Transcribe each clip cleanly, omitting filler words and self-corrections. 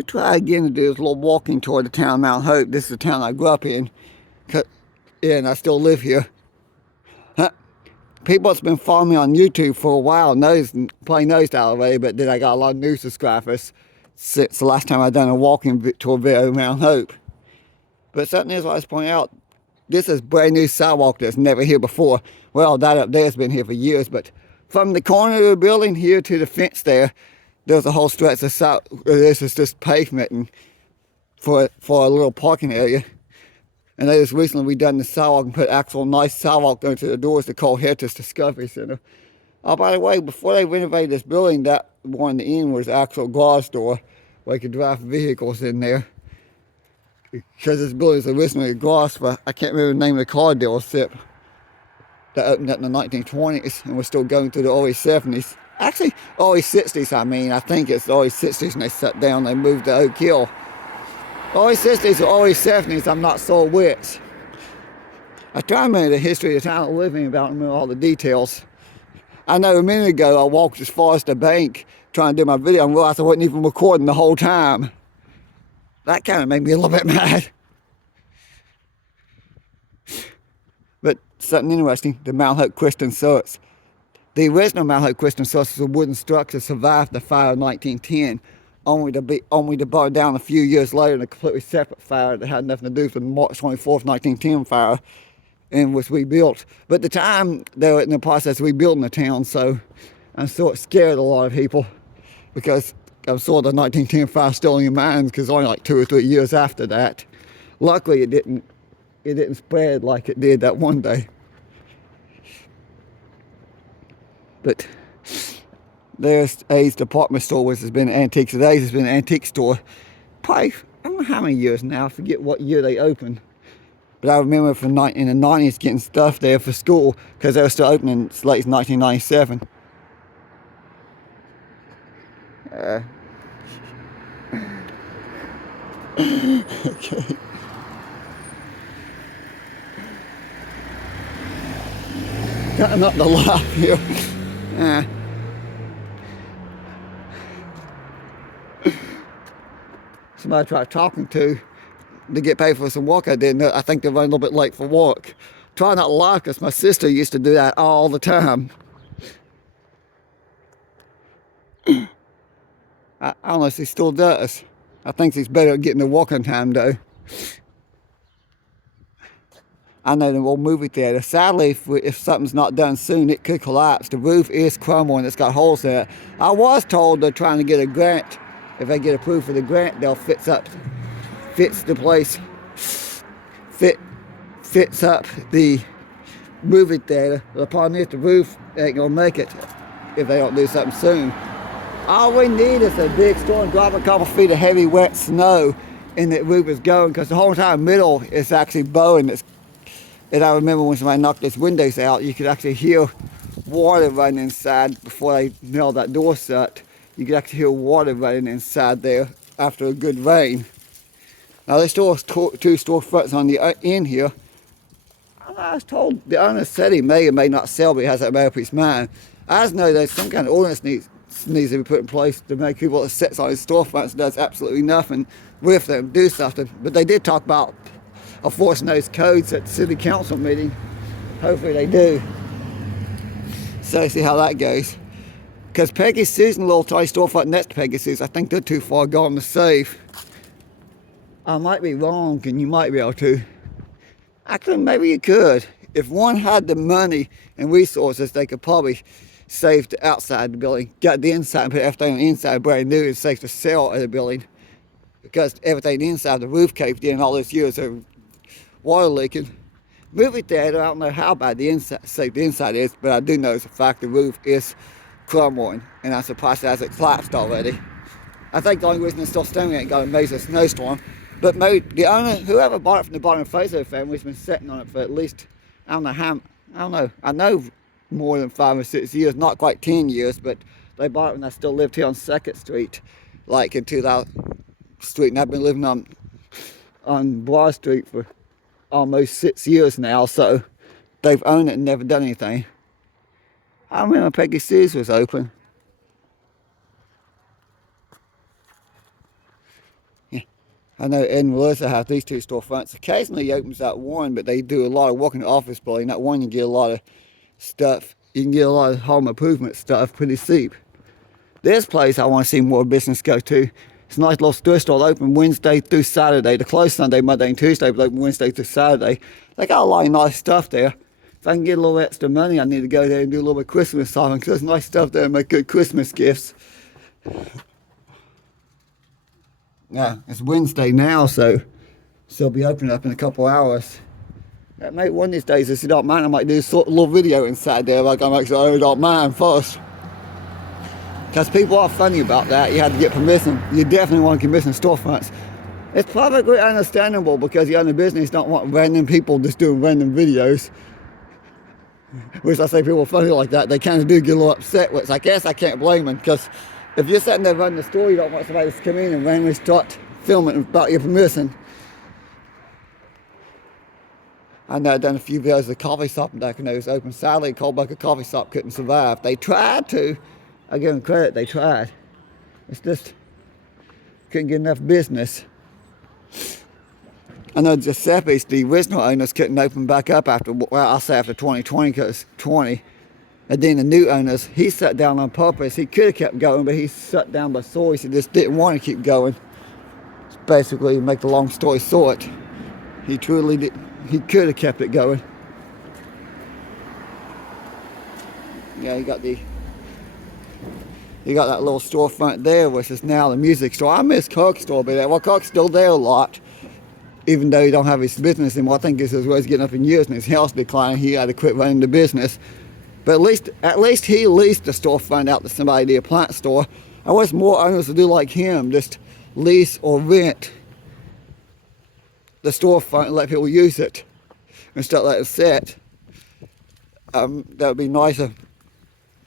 me try again to do this little walking toward the town of Mount Hope. This is the town I grew up in, and I still live here. People that's been following me on YouTube for a while probably knows that already, but then I got a lot of new subscribers since the last time I done a walking tour video of Mount Hope. But something is what I was pointing out, this is brand new sidewalk that's never here before. Well, that up there has been here for years, but from the corner of the building here to the fence there's a whole stretch of sidewalk. This is just pavement and for a little parking area. And they just recently redone the sidewalk and put actual nice sidewalk into the doors to call Heritage Discovery Center. Oh, by the way, before they renovated this building, that one in the end was the actual garage door where you could drive vehicles in there. Because this building was originally a garage for, I can't remember the name of the car dealership, that opened up in the 1920s and was still going through the early 70s. Actually, early 60s, I think it's the early 60s when they shut down, they moved to Oak Hill. Early 60s or early 70s, I'm not sure which. I try to remember the history of the town I live in, about remember all the details. I know a minute ago I walked as far as the bank trying to do my video and realized I wasn't even recording the whole time. That kind of made me a little bit mad. But something interesting, the Mount Hope Christian Church. The original Mount Hope Christian Church was a wooden structure, survived the fire of 1910. Only to burn down a few years later in a completely separate fire that had nothing to do with the March 24th, 1910 fire, and was rebuilt. But at the time, they were in the process of rebuilding the town, so I'm sort of scared a lot of people, because I'm sure the 1910 fire still in your minds, because only like 2 or 3 years after that. Luckily, it didn't spread like it did that one day. But there's A's department store, which has been antiques. Today's has been an antique store. Probably, I don't know how many years now. I forget what year they opened. But I remember in the 90s getting stuff there for school, because they were still open in as late as 1997. Okay. Cutting up the laugh here. Somebody I tried talking to get paid for some work I did. I think they're running a little bit late for work. Try not to lie, because my sister used to do that all the time. I don't know if she still does. I think she's better at getting to work on time, though. I know the old movie theater. Sadly, if something's not done soon, it could collapse. The roof is crumbling. It's got holes in it. I was told they're trying to get a grant. If they get approved for the grant, they'll fix up the movie theater. The problem is the roof ain't gonna make it if they don't do something soon. All we need is a big storm, drop a couple feet of heavy wet snow, and the roof is going, because the whole entire middle is actually bowing. And I remember when somebody knocked those windows out, you could actually hear water running inside before they nailed that door shut. You could actually hear water running inside there after a good rain. Now there's still 2 storefronts on the end here. I was told the owner said he may or may not sell, but he has that made up his mind. I just know there's some kind of ordinance needs to be put in place to make people that sits on his storefronts and does absolutely nothing with them do something. But they did talk about enforcing those codes at the city council meeting. Hopefully they do. So see how that goes. Because Peggy Sue's and the little toy storefront next to Peggy Sue's, I think they're too far gone to save. I might be wrong, and you might be able to. Actually, maybe you could. If one had the money and resources, they could probably save the outside the building, get the inside and put everything on the inside brand new and safe to sell at the building. Because everything inside the roof caved in all those years of water leaking. Movie theater, I don't know how bad the inside is, but I do know it's a fact the roof is crumbling, and I'm surprised it hasn't collapsed already. I think the only reason it's still standing ain't got a major snowstorm. But the owner, whoever bought it from the Bottom Fraser family, has been sitting on it for at least, I know more than 5 or 6 years, not quite 10 years, but they bought it when I still lived here on 2nd Street, like in 2000 Street, and I've been living on Broad Street for almost 6 years now, so they've owned it and never done anything. I remember Peggy Sue's was open. I know Ed and Melissa have these 2 storefronts. Occasionally he opens that one, but they do a lot of work in the office building. That one you get a lot of stuff. You can get a lot of home improvement stuff pretty cheap. This place I want to see more business go to. It's a nice little thrift store open Wednesday through Saturday. They close Sunday, Monday, and Tuesday, but open Wednesday through Saturday. They got a lot of nice stuff there. If I can get a little extra money, I need to go there and do a little bit of Christmas shopping, because there's nice stuff there and make good Christmas gifts. Yeah, it's Wednesday now, so they'll be opening up in a couple hours. That might one of these days, if you don't mind, I might do a sort of little video inside there, like I make sure I don't mind first. Because people are funny about that. You have to get permission. You definitely want to get permission storefronts. It's perfectly understandable, because you own a business, don't want random people just doing random videos. Which I say people are funny like that, they kind of do get a little upset, which I guess I can't blame them, because if you're sitting there running the store, you don't want somebody to come in and randomly start filming without your permission. I know I've done a few videos of the coffee shop back when it was open. Sadly, Coldbucket Coffee Shop couldn't survive. They tried to. I give them credit, they tried. It's just, couldn't get enough business. I know Giuseppe's, the original owners, couldn't open back up after, well, I'll say after 2020, because 20. And then the new owners, he shut down on purpose. He could have kept going, but he shut down by choice. He just didn't want to keep going. Basically, to make the long story short, he truly did. He could have kept it going. Yeah, you got that little storefront there, which is now the music store. I miss Kirk's store, but well, Kirk's still there a lot, even though he don't have his business anymore. I think this is where he's getting up in years and his health's declining. He had to quit running the business. But at least he leased the storefront out to somebody, the appliance store. I wish more owners would do like him, just lease or rent the storefront and let people use it instead of letting it sit. That would be nicer.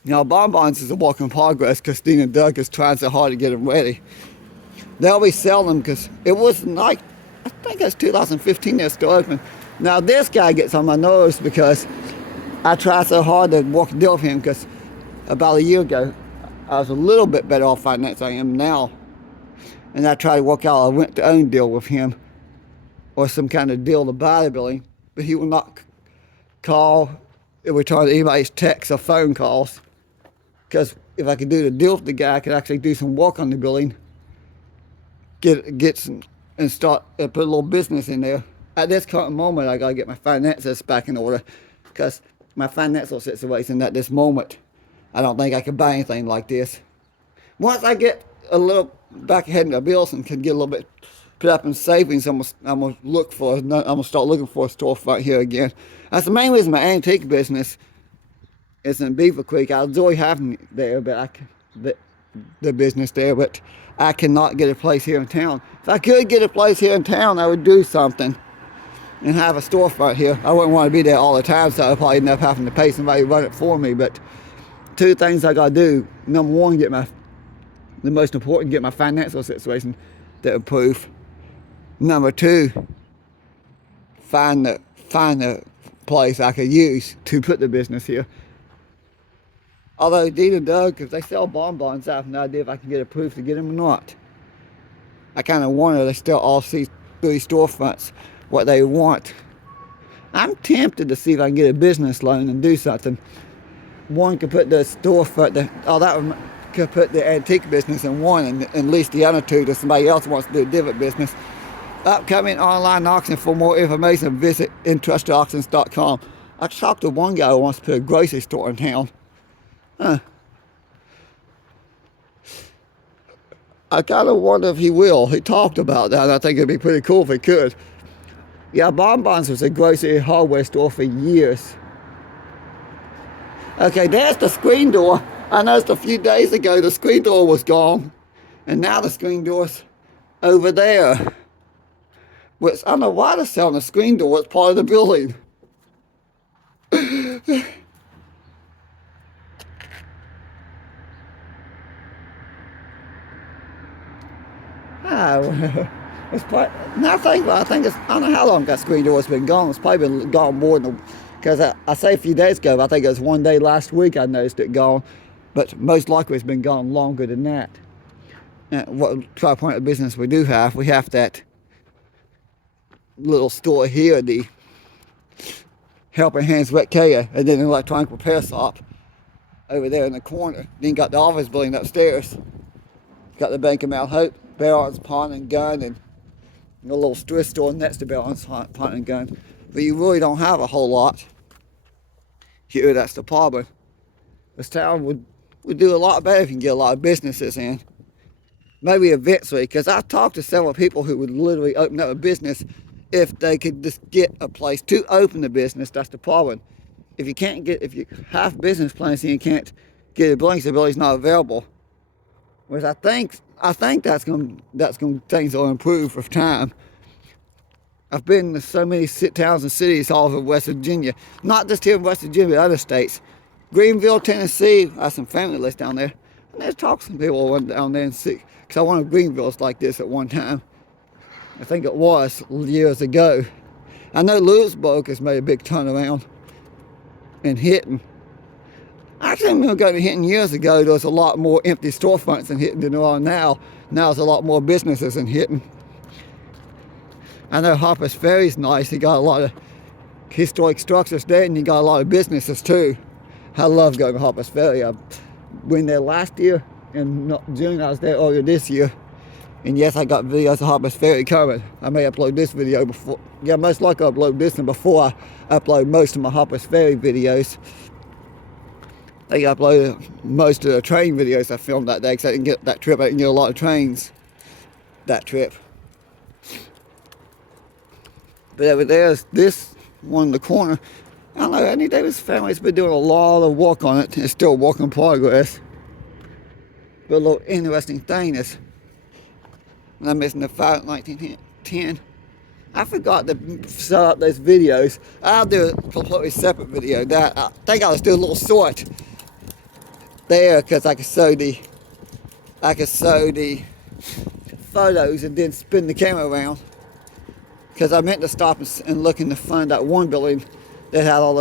You know, Bonbons is a work in progress, because Dean and Doug is trying so hard to get them ready. They'll be selling them, because it was like, I think it's 2015 they're still open. Now this guy gets on my nerves, because I tried so hard to work a deal with him, because about a year ago, I was a little bit better off finance than I am now. And I tried to work out a rent-to-own deal with him, or some kind of deal to buy the building, but he will not call or return anybody's texts or phone calls. Because if I could do the deal with the guy, I could actually do some work on the building, get some, and start put a little business in there. At this current moment, I gotta get my finances back in order, because my financial situation at this moment, I don't think I can buy anything like this. Once I get a little back ahead in the bills and can get a little bit put up in savings, I'm gonna start looking for a storefront here again. That's the main reason my antique business is in Beaver Creek. I enjoy having it there, but the business there, but I cannot get a place here in town. If I could get a place here in town, I would do something and have a storefront here. I wouldn't want to be there all the time, so I'd probably end up having to pay somebody to run it for me. But 2 things I gotta do: number one, the most important, get my financial situation to improve. Number 2, find the place I could use to put the business here. Although Dean and Doug, if they sell bonbons, I have no idea if I can get approved to get them or not. I kind of wonder, they still all see 3 storefronts, what they want. I'm tempted to see if I can get a business loan and do something. One could put the storefront, could put the antique business in one, and lease the other 2 to somebody else who wants to do a different business. Upcoming online auction. For more information, visit entrustedauctions.com. I talked to one guy who wants to put a grocery store in town. I kind of wonder if he will. He talked about that, and I think it'd be pretty cool if he could. Yeah, Bonbons was a grocery hardware store for years. Okay, there's the screen door. I noticed a few days ago the screen door was gone, and now the screen door's over there. Which, I don't know why they're selling the screen door. It's part of the building. Now I think it's, I don't know how long that screen door's been gone. It's probably been gone more than, because I say a few days ago, but I think it was one day last week I noticed it gone, but most likely it's been gone longer than that. And what try point of business we do have, we have that little store here, the Helping Hands Wet Care, and then an electronic repair shop over there in the corner. Then got the office building upstairs. Got the Bank of Mount Hope, Bear Arms Pawn and Gun, and a little thrift store next to Bear Arms Pawn and Gun. But you really don't have a whole lot here. That's the problem. This town would do a lot better if you can get a lot of businesses in. Maybe eventually, because I talked to several people who would literally open up a business if they could just get a place to open the business. That's the problem. If you have business plans and you can't get a building, the building's not available. Whereas I think that's going things will improve with time. I've been to so many towns and cities all over West Virginia, not just here in West Virginia, but other states. Greenville, Tennessee, I have some family lists down there. And there's talk to some people down there and see, because I wanted Greenville's like this at one time. I think it was years ago. I know Lewisburg has made a big turnaround in Hinton. I actually remember going to Hinton years ago. There was a lot more empty storefronts in Hinton than there are now. Now there's a lot more businesses in Hinton. I know Harper's Ferry's nice. You got a lot of historic structures there, and you got a lot of businesses too. I love going to Harper's Ferry. I went there last year in June. I was there earlier this year. And yes, I got videos of Harper's Ferry coming. I may upload this video before. Yeah, most likely I'll upload this one before I upload most of my Harper's Ferry videos. I think I uploaded most of the train videos I filmed that day because I didn't get that trip. I didn't get a lot of trains that trip. But over there's this one in the corner. I don't know, Andy Davis' family's been doing a lot of work on it. It's still a work in progress. But a little interesting thing is, when I'm missing the fire in 1910, I forgot to set up those videos. I'll do a completely separate video. That I think I'll just do a little short there because I could show the photos and then spin the camera around. Because I meant to stop and look in the front of that one building that had all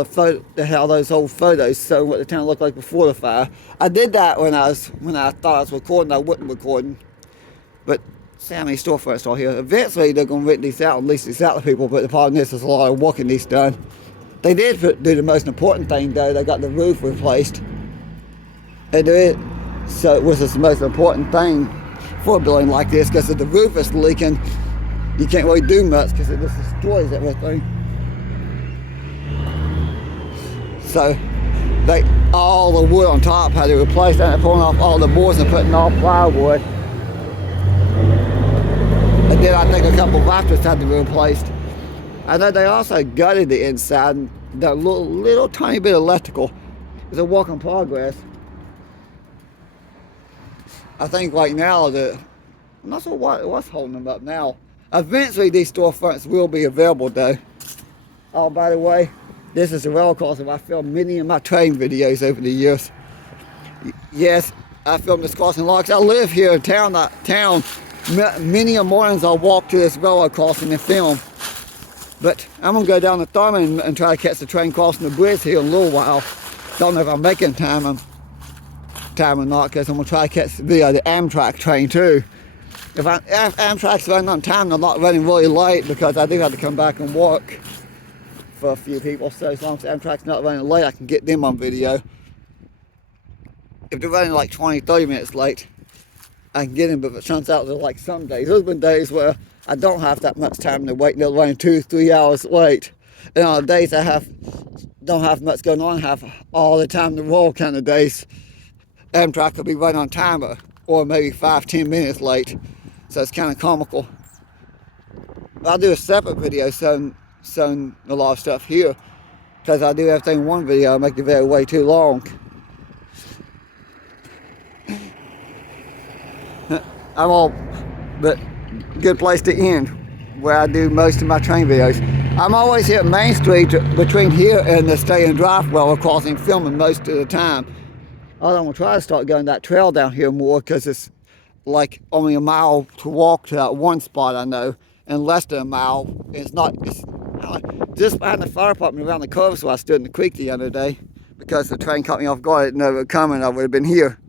those old photos showing what the town looked like before the fire. I did that when I thought I was recording. I wasn't recording, but see how many storefronts are here. Eventually they're going to rent these out and lease these out to people. But the problem is there's a lot of work in these done. They did do the most important thing though. They got the roof replaced. They did. So it was the most important thing for a building like this because if the roof is leaking, you can't really do much because it just destroys everything. So all the wood on top had to replace that, pulling off all the boards and putting all plywood. And then I think a couple of rafters had to be replaced. I know they also gutted the inside and that little tiny bit of electrical is a work in progress. I think right now I'm not sure what's holding them up now. Eventually these storefronts will be available though. Oh, by the way, this is the rail crossing. I filmed many of my train videos over the years. Yes, I filmed this crossing a lot because I live here in town. Many mornings I'll walk to this railroad crossing and film. But I'm gonna go down to Thurman and try to catch the train crossing the bridge here in a little while. Don't know if I'm making time or not because I'm gonna try to catch the Amtrak train too. If Amtrak's running on time, they're not running really late because I do have to come back and work for a few people. So as long as Amtrak's not running late, I can get them on video. If they're running like 20-30 minutes late, I can get them, but if it turns out they're like some days. There's been days where I don't have that much time to wait. They're running 2-3 hours late. And on the days I don't have much going on, have all the time to roll kind of days, Amtrak will be right on time or maybe 5-10 minutes late. So it's kind of comical. I'll do a separate video showing a lot of stuff here because I do everything in one video. I make the video way too long. But good place to end where I do most of my train videos. I'm always here at Main Street between here and the Stay and Drive Railroad crossing filming most of the time. I'm going to try to start going that trail down here more because it's like only a mile to walk to that one spot I know, and less than a mile. It's just behind the fire department around the curve, so I stood in the creek the other day because the train caught me off guard. I didn't know it was coming. I would have been here.